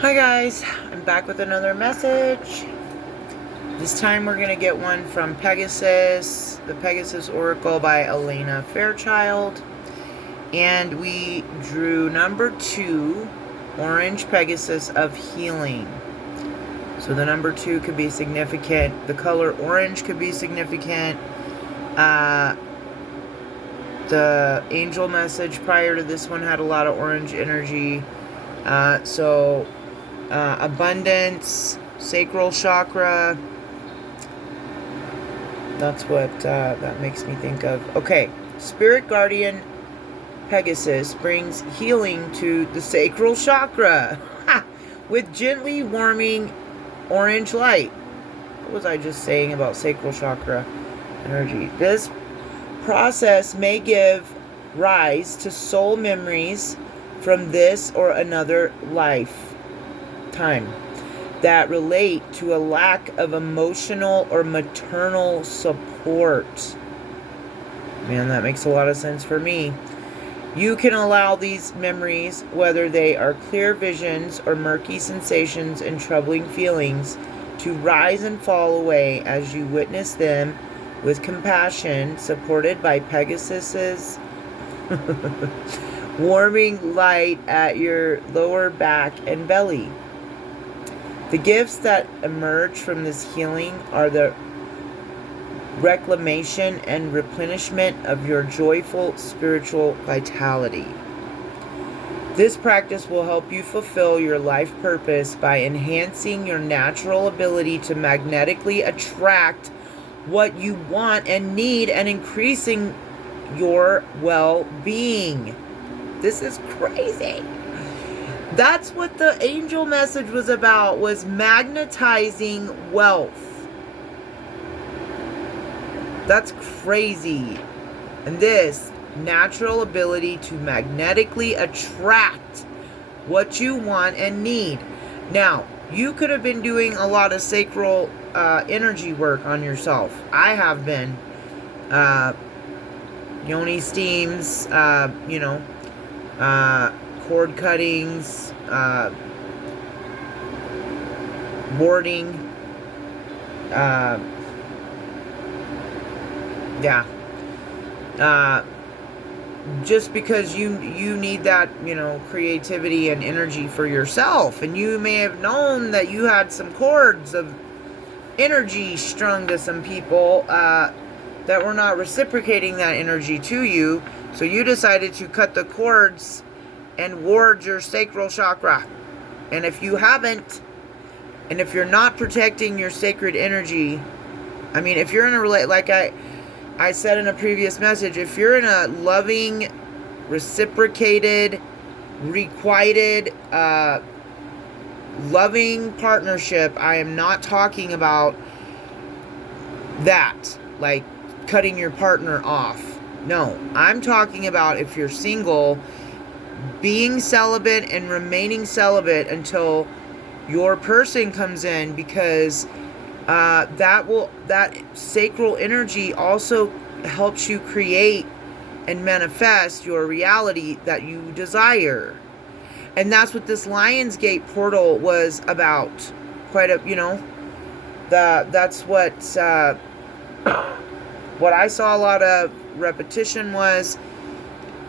Hi guys, I'm back with another message. This time we're going to get one from Pegasus, the Pegasus Oracle by Elena Fairchild. And we drew number 2, Orange Pegasus of Healing. So the number 2 could be significant. The color orange could be significant. The angel message prior to this one had a lot of orange energy. Abundance, sacral chakra. That's what that makes me think of. Okay, Spirit Guardian Pegasus brings healing to the sacral chakra with gently warming orange light. What was I just saying about sacral chakra energy? This process may give rise to soul memories from this or another lifetime that relate to a lack of emotional or maternal support. Man, that makes a lot of sense for me. You can allow these memories, whether they are clear visions or murky sensations and troubling feelings, to rise and fall away as you witness them with compassion, supported by Pegasus's warming light at your lower back and belly. The gifts that emerge from this healing are the reclamation and replenishment of your joyful spiritual vitality. This practice will help you fulfill your life purpose by enhancing your natural ability to magnetically attract what you want and need and increasing your well-being. This is crazy. That's what the angel message was about, was magnetizing wealth. That's crazy. And this natural ability to magnetically attract what you want and need. Now, you could have been doing a lot of sacral energy work on yourself. I have been. Yoni steams, cord cuttings, boarding, just because you need that, creativity and energy for yourself. And you may have known that you had some cords of energy strung to some people that were not reciprocating that energy to you. So you decided to cut the cords and ward your sacral chakra. And if you haven't, and if you're not protecting your sacred energy, I mean, if you're in a like I said in a previous message, if you're in a loving, reciprocated, requited, loving partnership, I am not talking about that, like cutting your partner off. No, I'm talking about if you're single, being celibate and remaining celibate until your person comes in, because that sacral energy also helps you create and manifest your reality that you desire. And that's what this Lionsgate portal was about. That's what I saw a lot of repetition was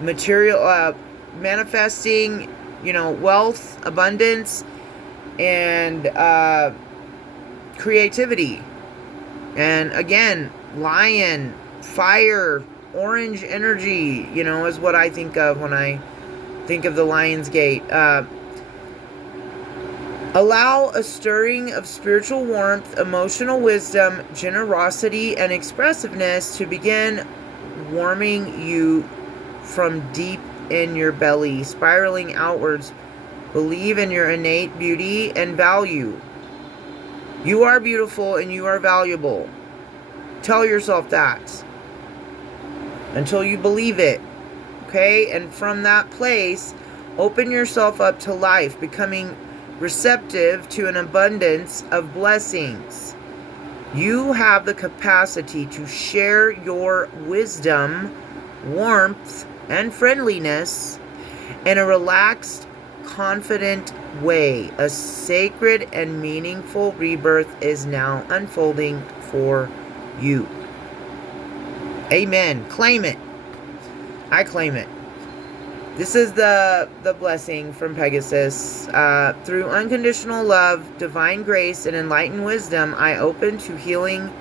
material, manifesting, wealth, abundance, and creativity. And again, lion, fire, orange energy, is what I think of when I think of the Lionsgate. Allow a stirring of spiritual warmth, emotional wisdom, generosity, and expressiveness to begin warming you from deep in your belly, spiraling outwards. Believe in your innate beauty and value. You are beautiful and you are valuable. Tell yourself that until you believe it. Okay? And from that place, open yourself up to life, becoming receptive to an abundance of blessings. You have the capacity to share your wisdom, warmth, and friendliness in a relaxed, confident way. A sacred and meaningful rebirth is now unfolding for you. Amen. Claim it. I claim it. This is the blessing from Pegasus. Through unconditional love, divine grace, and enlightened wisdom, I open to healing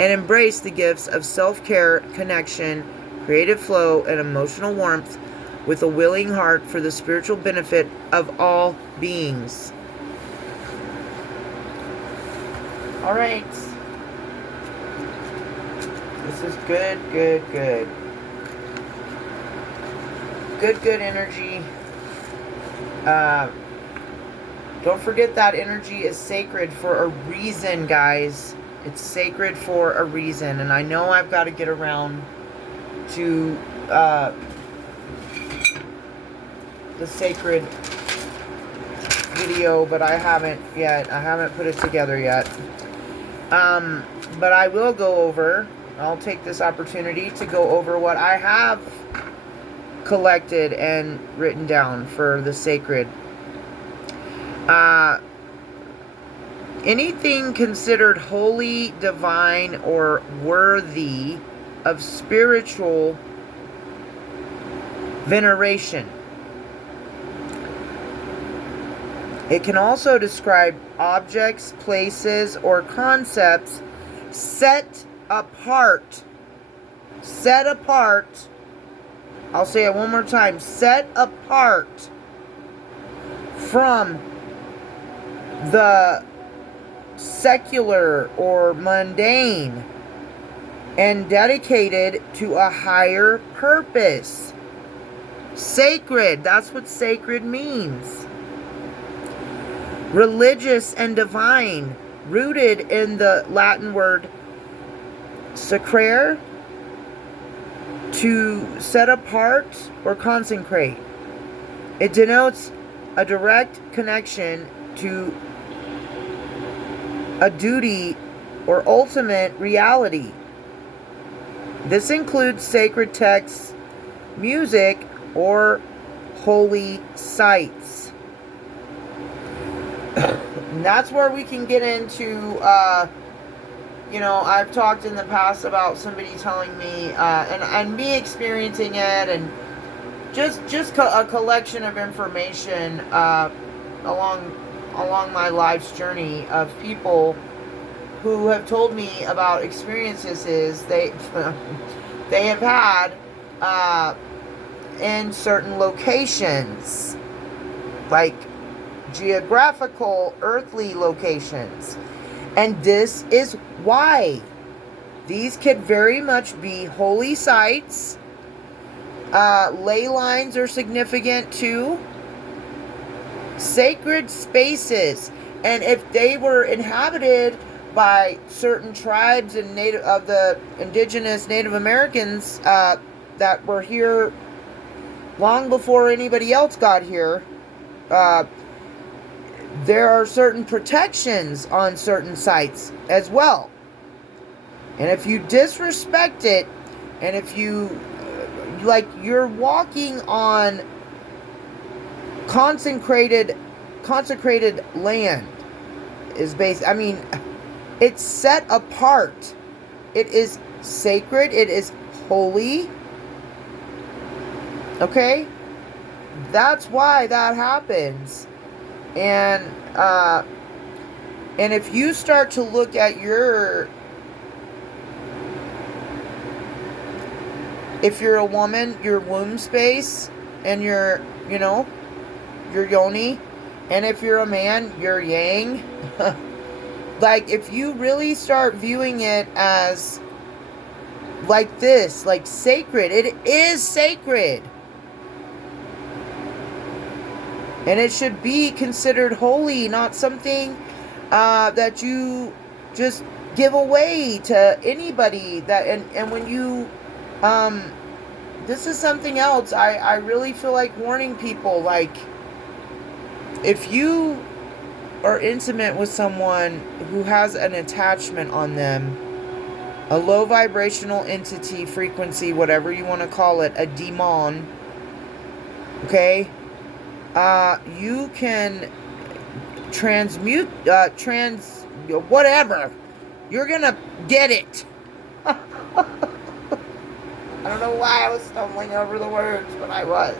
and embrace the gifts of self-care, connection, creative flow, and emotional warmth with a willing heart for the spiritual benefit of all beings. All right. This is good, good, good. Good energy. Don't forget that energy is sacred for a reason, guys. It's sacred for a reason. And I know I've got to get around to the sacred video, but I haven't yet. I haven't put it together yet. But I will go over. I'll take this opportunity to go over what I have collected and written down for the sacred. Anything considered holy, divine, or worthy of spiritual veneration. It can also describe objects, places, or concepts set apart. Set apart. I'll say it one more time. Set apart from the secular or mundane and dedicated to a higher purpose. Sacred. That's what sacred means. Religious and divine. Rooted in the Latin word sacrare, to set apart or consecrate. It denotes a direct connection to a duty or ultimate reality. This includes sacred texts, music, or holy sites. And that's where we can get into you know, I've talked in the past about somebody telling me, and me experiencing it, and just a collection of information along my life's journey of people who have told me about experiences they have had in certain locations, like geographical, earthly locations. And this is why. These could very much be holy sites. Ley lines are significant too. Sacred spaces. And if they were inhabited by certain tribes and of the indigenous Native Americans that were here long before anybody else got here, there are certain protections on certain sites as well. And if you disrespect it, and if you, like, you're walking on consecrated land, is based, I mean, it's set apart. It is sacred. It is holy. Okay? That's why that happens. And if you start to look at if you're a woman, your womb space, and your yoni, and if you're a man, your yang, like, if you really start viewing it as like this, like sacred, it is sacred. And it should be considered holy, not something that you just give away to anybody. And when you, this is something else. I really feel like warning people. Like, if you are intimate with someone who has an attachment on them, a low vibrational entity, frequency, whatever you want to call it, a demon, okay? you can transmute, whatever. You're gonna get it. I don't know why I was stumbling over the words, but I was.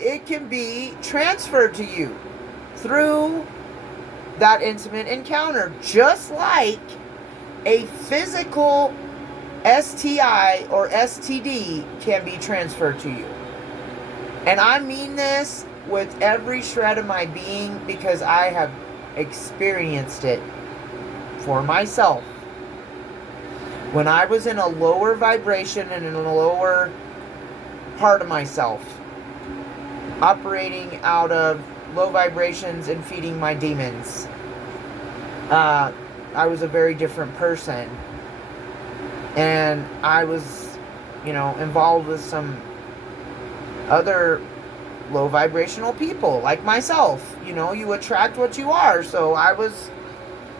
It can be transferred to you through that intimate encounter, just like a physical STI or STD can be transferred to you. And I mean this with every shred of my being because I have experienced it for myself. When I was in a lower vibration and in a lower part of myself, operating out of low vibrations and feeding my demons, I was a very different person. And I was, involved with some other low vibrational people like myself. You attract what you are. So I was,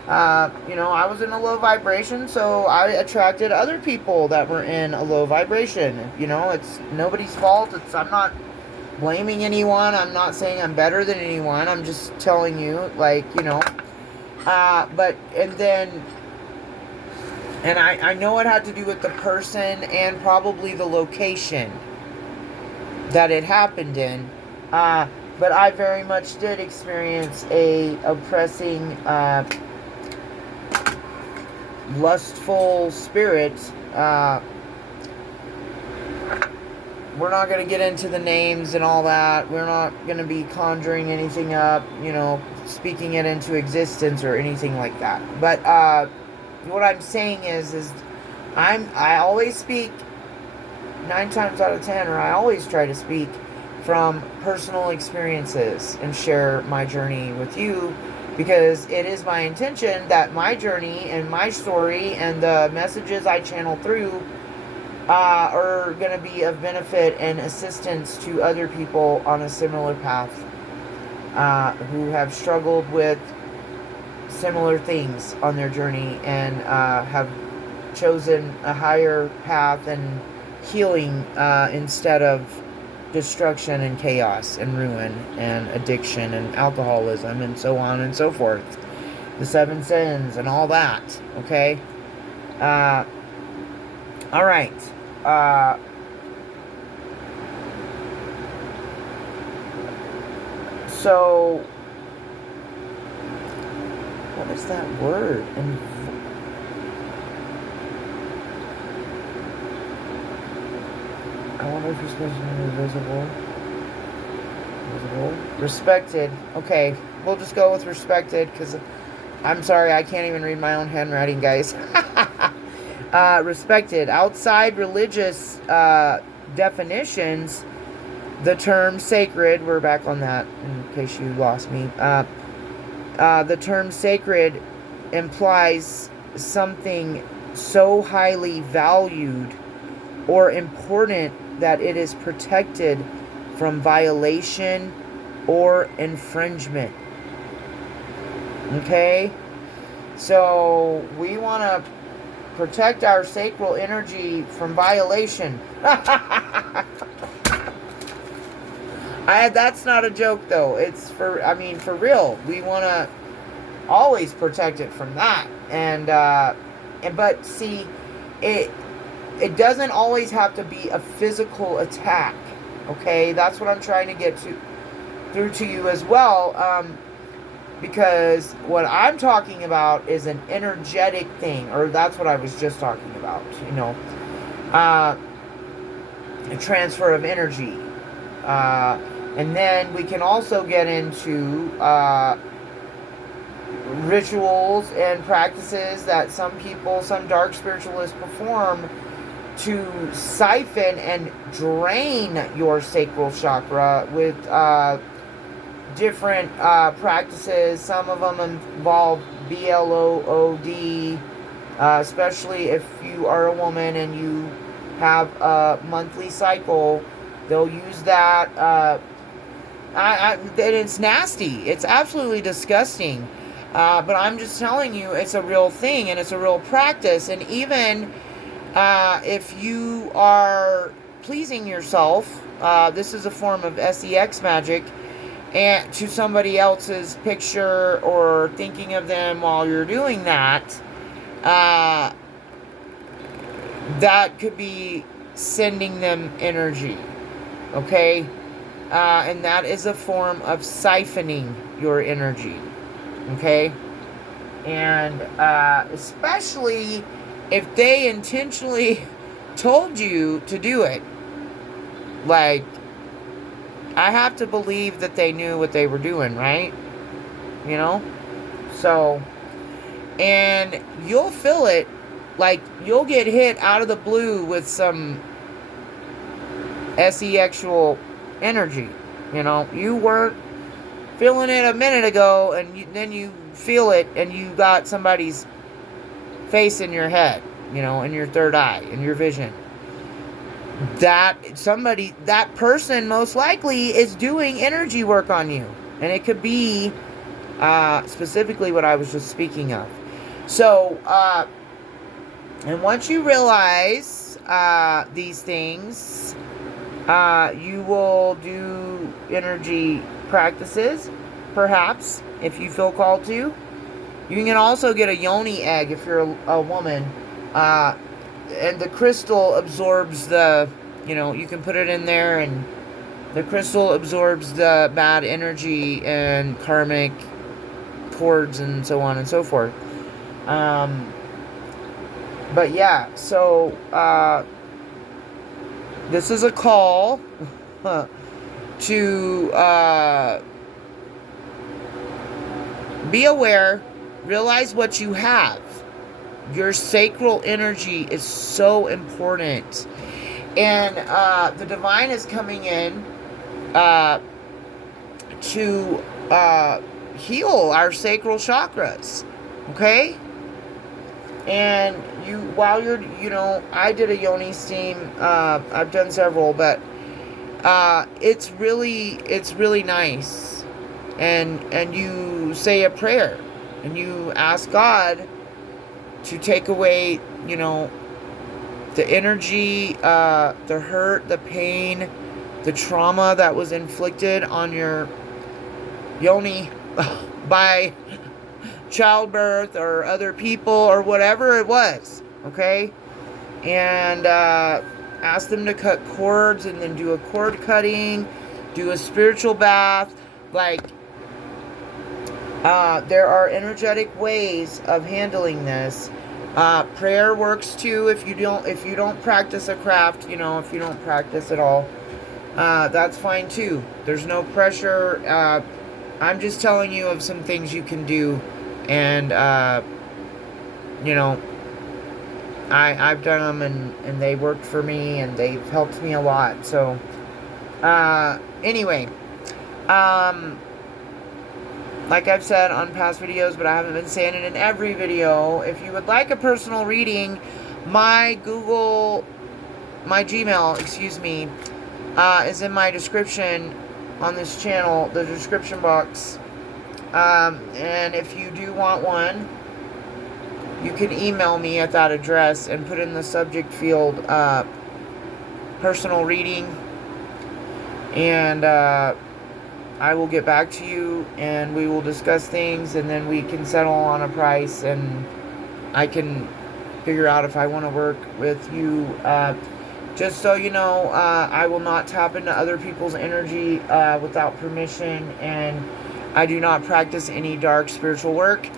I was in a low vibration, so I attracted other people that were in a low vibration. It's nobody's fault. I'm not blaming anyone. I'm not saying I'm better than anyone. I'm just telling you, and I know it had to do with the person and probably the location that it happened in. But I very much did experience a oppressing, lustful spirit. We're not going to get into the names and all that. We're not going to be conjuring anything up, speaking it into existence or anything like that. But what I'm saying is I always speak 9 times out of 10, or I always try to speak from personal experiences and share my journey with you, because it is my intention that my journey and my story and the messages I channel through are going to be of benefit and assistance to other people on a similar path who have struggled with similar things on their journey and have chosen a higher path and healing instead of destruction and chaos and ruin and addiction and alcoholism and so on and so forth. The 7 sins and all that. Okay? Alright. So, what is that word? I wonder if you're supposed to be visible. Respected. Okay, we'll just go with respected, because I'm sorry, I can't even read my own handwriting, guys. Respected. Outside religious definitions, the term sacred, we're back on that in case you lost me. The term sacred implies something so highly valued or important that it is protected from violation or infringement. Okay? So we want to protect our sacral energy from violation. That's not a joke, though. It's for real. We want to always protect it from that. But see, it doesn't always have to be a physical attack. Okay? That's what I'm trying to get through to you as well. Because what I'm talking about is an energetic thing, or that's what I was just talking about, a transfer of energy. And then we can also get into rituals and practices that some dark spiritualists perform to siphon and drain your sacral chakra with different practices. Some of them involve BLOOD, especially if you are a woman and you have a monthly cycle. They'll use that. And it's nasty. It's absolutely disgusting. But I'm just telling you, it's a real thing and it's a real practice. And even if you are pleasing yourself this is a form of sex magic, and to somebody else's picture or thinking of them while you're doing that, that could be sending them energy, okay? And that is a form of siphoning your energy, okay? And especially if they intentionally told you to do it. Like, I have to believe that they knew what they were doing, right? You know? So, and you'll feel it. Like, you'll get hit out of the blue with some sexual energy. You know? You weren't feeling it a minute ago, and then you feel it, and you got somebody's face in your head, you know, in your third eye, in your vision. That person most likely is doing energy work on you. And it could be specifically what I was just speaking of. So, and once you realize these things, you will do energy practices, perhaps, if you feel called to. You can also get a yoni egg if you're a woman. And the crystal absorbs the, you know, you can put it in there, and the crystal absorbs the bad energy and karmic cords and so on and so forth. But yeah, so this is a call to be aware, realize what you have. Your sacral energy is so important. And the divine is coming in to heal our sacral chakras. Okay? And while you're, you know, I did a yoni steam. I've done several, but it's really nice. And you say a prayer, and you ask God to take away, you know, the energy, the hurt, the pain, the trauma that was inflicted on your yoni by childbirth or other people or whatever it was, okay? And ask them to cut cords, and then do a cord cutting, do a spiritual bath. Like, there are energetic ways of handling this. Prayer works too. If you don't practice a craft, you know, if you don't practice at all, that's fine too. There's no pressure. I'm just telling you of some things you can do, and you know, I've done them, and they worked for me, and they've helped me a lot. So anyway, like I've said on past videos, but I haven't been saying it in every video, if you would like a personal reading, my Gmail, is in my description on this channel, the description box. And if you do want one, you can email me at that address and put in the subject field, personal reading, and I will get back to you, and we will discuss things, and then we can settle on a price, and I can figure out if I want to work with you. Just so you know, I will not tap into other people's energy without permission, and I do not practice any dark spiritual work.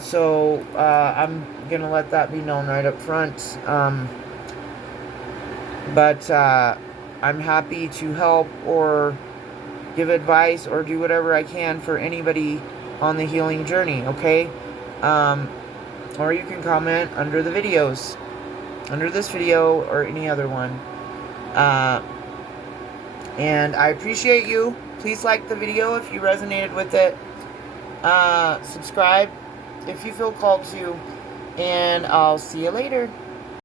So I'm going to let that be known right up front. But I'm happy to help or give advice or do whatever I can for anybody on the healing journey, okay? Or you can comment under the videos, under this video or any other one. And I appreciate you. Please like the video if you resonated with it. Subscribe if you feel called to. And I'll see you later.